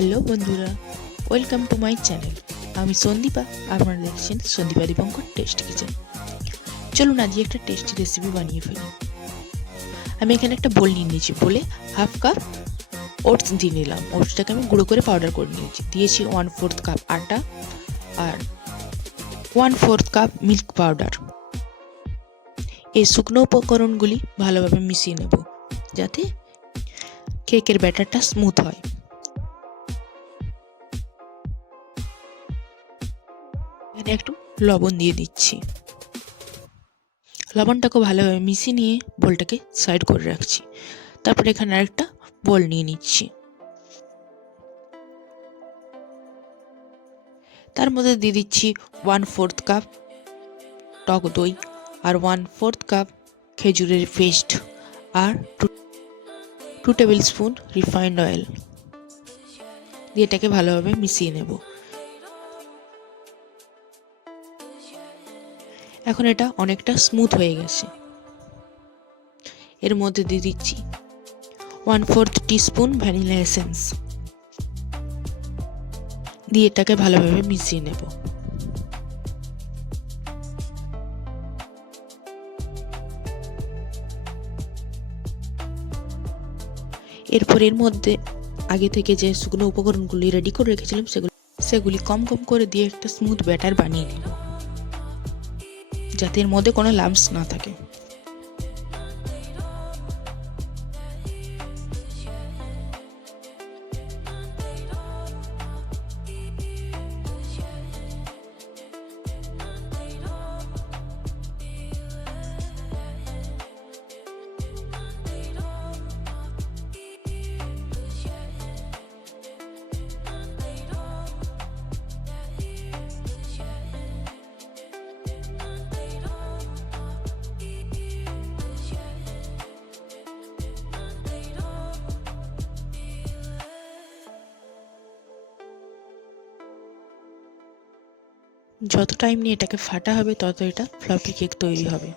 Hello বন্ধুরা, welcome to my channel. আমি সন্দীপা, আপনারা দেখছেন সন্দীপা দীপঙ্কর টেস্ট কিচেন। চলুন আজকে একটা টেস্টি রেসিপি বানিয়ে ফেলি। আমি এখানে একটা বোল নিয়ে নিয়েছি, বলে হাফ কাপ ওটস দিয়ে নিলাম। ওটসটাকে আমি গুঁড়ো করে পাউডার করে নিয়েছি। দিয়েছি 1/4 কাপ আটা আর 1/4 কাপ মিল্ক পাউডার। এই শুকনো উপকরণগুলি ভালোভাবে মিশিয়ে নেব, যাতে কেকের ব্যাটারটা স্মুথ হয়। এখানে একটু লবণ দিয়ে দিচ্ছি। লবণটাকে ভালোভাবে মিশিয়ে নিয়ে বোলটাকে সাইড করে রাখছি। তারপর এখানে আরেকটা বোল নিয়ে নিচ্ছি। তার মধ্যে দিয়ে দিচ্ছি 1/4 কাপ টক দই আর 1/4 কাপ খেজুরের পেস্ট আর 2 টেবিল স্পুন রিফাইন্ড অয়েল দিয়ে এটাকে ভালোভাবে মিশিয়ে নেব। এখন এটা অনেকটা স্মুথ হয়ে গেছে। এর মধ্যে দিয়ে দিচ্ছি 1/4 টিস্পুন ভ্যানিলা এসেন্স দিয়ে এটাকে ভালোভাবে মিশিয়ে নেব। এরপর এর মধ্যে আগে থেকে যে শুকনো উপকরণগুলি রেডি করে রেখেছিলাম সেগুলি কম কম করে দিয়ে একটা স্মুথ ব্যাটার বানিয়ে নেব, যাতে এর মধ্যে কোনো লাম্পস না থাকে। যত টাইম নিয়ে এটাকে ফাটা হবে তত এটা ফ্লফি কেক তৈরি হবে।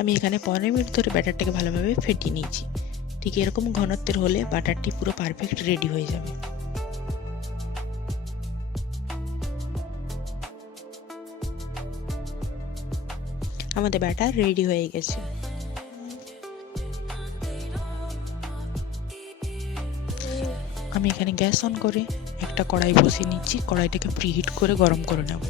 আমি এখানে 15 মিনিট ধরে ব্যাটারটাকে ভালোভাবে ফেটিয়ে নিয়েছি। ঠিক এরকম ঘনত্বের হলে ব্যাটারটি পুরো পারফেক্ট রেডি হয়ে যাবে। আমাদের ব্যাটার রেডি হয়ে গেছে। আমি এখানে গ্যাস অন করে একটা কড়াই বসিয়ে নিচ্ছি। কড়াইটাকে প্রিহিট করে গরম করে নেব।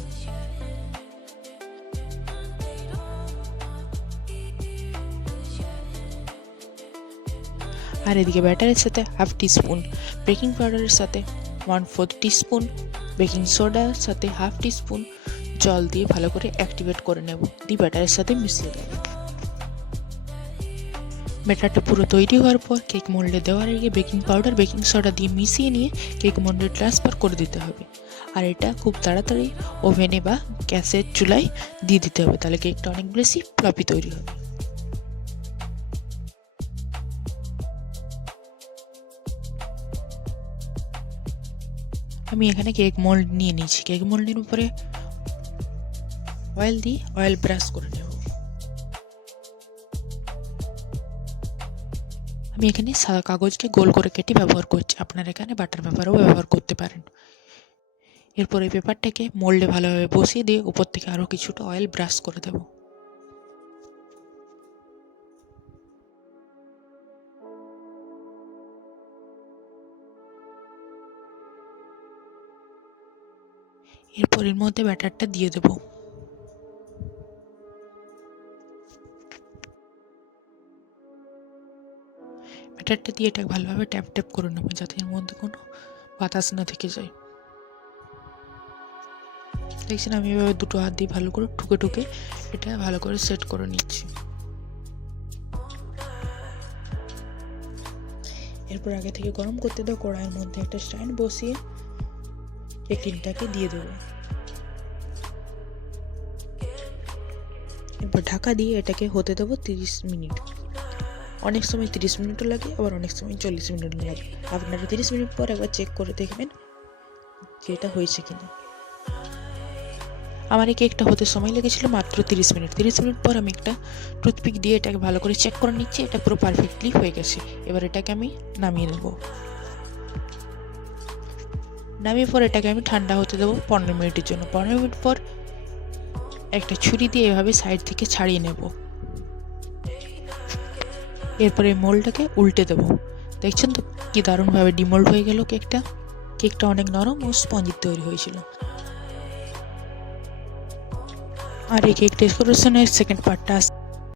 আর এদিকে ব্যাটারের সাথে হাফ টিস্পুন বেকিং পাউডারের সাথে 1/4 টিস্পুন বেকিং সোডার সাথে হাফ টিস্পুন জল দিয়ে ভালো করে অ্যাক্টিভেট করে নেব, দিয়ে ব্যাটারের সাথে মিশিয়ে দেব। ব্যাটারটা পুরো তৈরি হওয়ার পর কেক মোল্ডে দেওয়ার আগে বেকিং পাউডার বেকিং সোডা দিয়ে মিশিয়ে নিয়ে কেক মোল্ডে ট্রান্সফার করে দিতে হবে। আর এটা খুব তাড়াতাড়ি ওভেনে বা গ্যাসের চুলায় দিয়ে দিতে হবে, তাহলে কেকটা অনেক বেশি ফ্লপি তৈরি হবে। আমি এখানে কেক মোল্ড নিয়ে নিয়েছি। কেক মোল্ডের উপরে অয়েল দিয়ে অয়েল ব্রাশ করে নেব। আমি এখানে সাদা কাগজকে গোল করে কেটে ব্যবহার করছি, আপনারা এখানে বাটার পেপারও ব্যবহার করতে পারেন। এরপর এই পেপারটাকে মোল্ডে ভালোভাবে বসিয়ে দিয়ে উপর থেকে আরও কিছুটা অয়েল ব্রাশ করে দেব। এরপর এর মধ্যে ব্যাটারটা দিয়ে দেব। ব্যাটারটা দিয়ে এটা ভালোভাবে ট্যাপ ট্যাপ করে নেব, যাতে এর মধ্যে কোনো বাতাস না থেকে যায়। দেখছেন আমি এভাবে দুটো হাত দিয়ে ভালো করে ঠুকে ঠুকে এটা ভালো করে সেট করে নিচ্ছি। এরপর আগে থেকে গরম করতে দাও কড়াইয়ের মধ্যে একটা স্ট্যান্ড বসিয়ে কেক টিনটাকে দিয়ে দেবো। এরপর ঢাকা দিয়ে এটাকে হতে দেবো 30 মিনিট। অনেক সময় 30 মিনিটও লাগে, আবার অনেক সময় 40 মিনিটও লাগে। আপনারা 30 মিনিট পর একবার চেক করে দেখবেন যে এটা হয়েছে কিনা। আমার এই কেকটা হতে সময় লেগেছিল মাত্র 30 মিনিট। 30 মিনিট পর আমি একটা টুথপিক দিয়ে এটাকে ভালো করে চেক করে নিচ্ছি, এটা পুরো পারফেক্টলি হয়ে গেছে। এবার এটাকে আমি নামিয়ে নেব। নামিয়ে পর এটাকে আমি ঠান্ডা হতে দেবো 15 মিনিটের জন্য। 15 মিনিট পর একটা ছুরি দিয়ে এভাবে সাইড থেকে ছাড়িয়ে নেব। এরপর এই মোল্ডটাকে উল্টে দেবো। দেখছেন তো কি দারুণভাবে ডিমোল্ড হয়ে গেল কেকটা। কেকটা অনেক নরম ও স্পঞ্জি তৈরি হয়েছিল। আর এই কেক ডেকোরেশনের সেকেন্ড পার্টটা